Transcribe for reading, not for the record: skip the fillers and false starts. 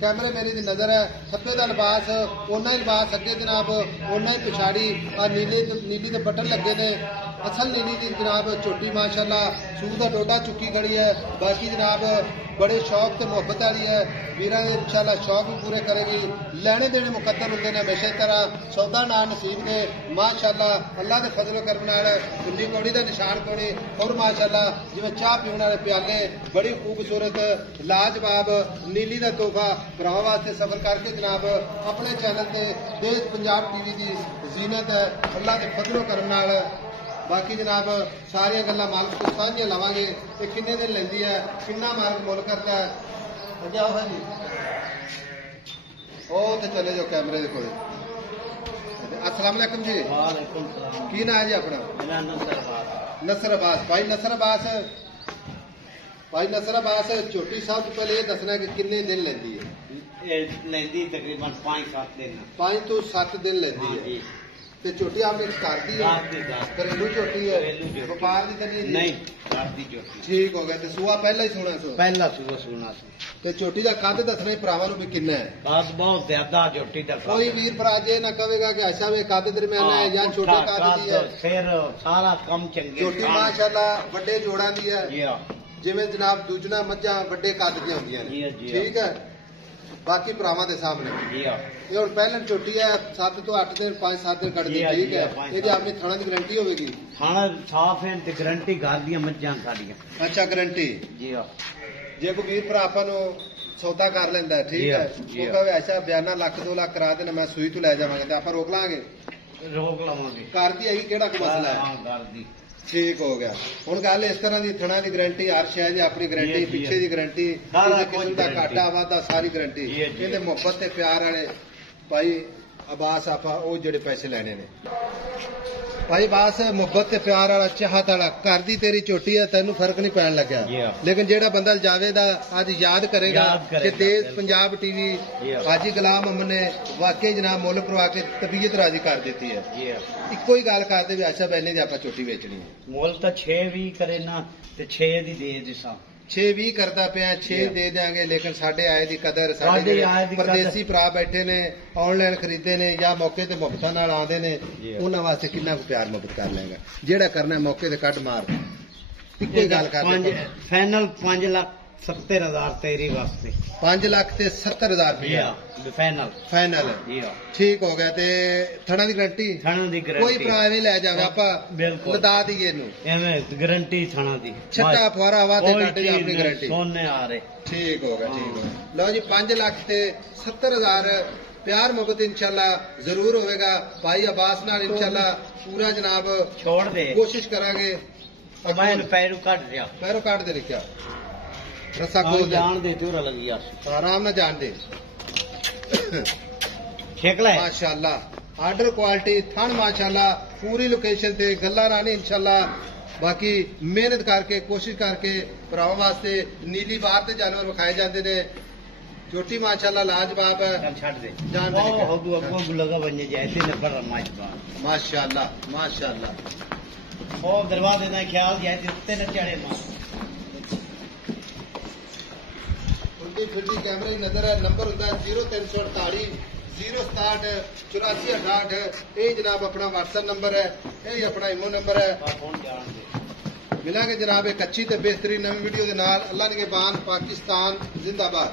कैमरे मेरी दी नजर है सप्पे का लिबास उन्ना ही लिबास अगे जनाब उन्ना ही पिछाड़ी नीली के बटन लगे ने असल नीली की जनाब झोटी माशाल्लाह सूह का डोडा चुकी खड़ी है। बाकी जनाब बड़े शौक से मुहब्बत वाली है वीर इंशाल्लाह शौक भी पूरे करेगी। लैने देने मुकद्दर होंगे ने हमेशा की तरह सौदा ना नसीब ने माशाल्लाह अल्लाह के फजल करम नाल कुंडी कौड़ी का निशान कोनी और माशाल्लाह जिवें चाह पीने वाले प्याले बड़ी खूबसूरत लाजवाब नीली का तोहफा भरावां वास्ते सफर करके जनाब अपने चैनल से देश पंजाब टीवी की जीनत है अल्लाह के फजलो करम नाल। बाकी जनाब सारिया गल्लां मालक तो साझियां लवांगे ये किन्ने दिन लैंदी है किन्ना मालक मुल करता है जाओ है जी ओ ते चले जाओ कैमरे दे कोल। अस्सलाम वालेकुम जी। वालेकुम सलाम। की नाम है जी अपना? मेरा नसर अब्बास। भाई नसर अब्बास झोटी साहब तो पहले ये दसना कि किन्ने दिन लैंदी है? लेंदी तकरीबन 5-7 दिन 5 तो 7 दिन लैंदी है ते झोटी आपने घर दी है घरेलू झोटी है व्यापार दी तो नहीं घर दी झोटी ठीक हो गया ते सूआ पहला ही सोना सो पहला सूआ सोना सो ते झोटी दा कद दसना भरावां नूं भी किन्ना है? कद बहुत ज्यादा झोटी दा कोई वीर भरा जे ना कहेगा कि अच्छा वे कद दरमियाना है या छोटे कद दी है फिर सारा कम चंगे झोटी माशाल्लाह बड़े जोड़ा दी है जिवें जनाब दूजना मज्जां बड़े कद दी होंदियां ने ठीक है। बाकी भरावां दे सामने ये हुण पहलन झोटी है 7 तो 8 दिन 5-7 दिन कटदी ठीक है। ये अपनी थाना की गारंटी होगी? थाना साफ है ते गारंटी घर दी मज्जां साडियां। अच्छा गारंटी जी हां। जे कोई वीर भरा आपां नूं सौदा कर लैंदा है ठीक है वो कहे ऐसा बयाना लाख 2 लाख करा देना मैं सूई तो लै जावांगे ते आपां रोक लांगे घर दी हैगी केड़ा कोई मसला है घर दी ठीक हो गया। हुण गल इस तरह की थणा की गारंटी हर शय दी अपनी गारंटी पिछे की गारंटी किस्म का घाटा वाधा सारी गारंटी इहदे मुहब्बत ते प्यार वाले भाई अब्बास आपा वो जेड़े पैसे लेने ने भाई बास मुहब्बत ते प्यार वाला चाहत वाला घर दी तेरी झोटी है तेनू फर्क नहीं पैन लग्या लेकिन जेड़ा बंदा जावेदा अज याद करेगा कि देश पंजाब टीवी हाजी गुलाम अहमद ने वाकई जनाब मुल परवा के तबीयत राजी कर देती है। इको ही गल करते भी अच्छा बहने दी आपां झोटी बेचनी है मुल तो 6 भी करे ना ते 6 दी दे दिसा 6-20 करता पिया 6 दे देंगे लेकिन साढ़े आए दी कदर साढ़े परदेसी भरा बैठे ने ऑनलाइन खरीदे ने या मौके ते मुफ्तां नाल आंदे ने उन्हां वास्ते कितना प्यार मुहब्बत कर लेगा जेड़ा करना मौके ते कट मार इक्को ही गल कर फाइनल 5,70,000 तेरी वास्ते 5,70,000 रुपया फाइनल ठीक हो गया ते थणा दी गारंटी कोई भरा नहीं लै जावे आपां लदा दईए इनू एवें गारंटी थणा दी छट्टा फवारा हवा ते काटे अपनी गारंटी सोने आ रहे ठीक हो गया। लो जी 5,70,000 प्यार मोहब्बत इंशाल्लाह जरूर होगा भाई अब्बास नाल इंशाल्लाह पूरा जनाब छोड़ दे कोशिश करांगे। पैरों काट दे क्या रस्सा खोल जान दे तेरा लगी आराम ना जान दे माशाल्लाह आर्डर क्वालिटी थन माशाल्लाह पूरी लोकेशन ते गल्ला ना नहीं इंशाल्लाह। बाकी मेहनत करके कोशिश करके भरावां वास्ते नीली बार ते जानवर विखाए जाते ने झोटी माशाल्लाह लाजवाब है जान माशाल्लाह दरवाजे का ख्याल जाए फिरती कैमरे की नजर है नंबर होता है 0348 067 8468 ये जनाब अपना व्हाट्सएप नंबर है यही अपना इमो नंबर है। मिलांगे जनाब एक अच्छी ते बेहतरीन नवी वीडियो के नाल। अल्लाह निगहबान पाकिस्तान जिंदाबाद।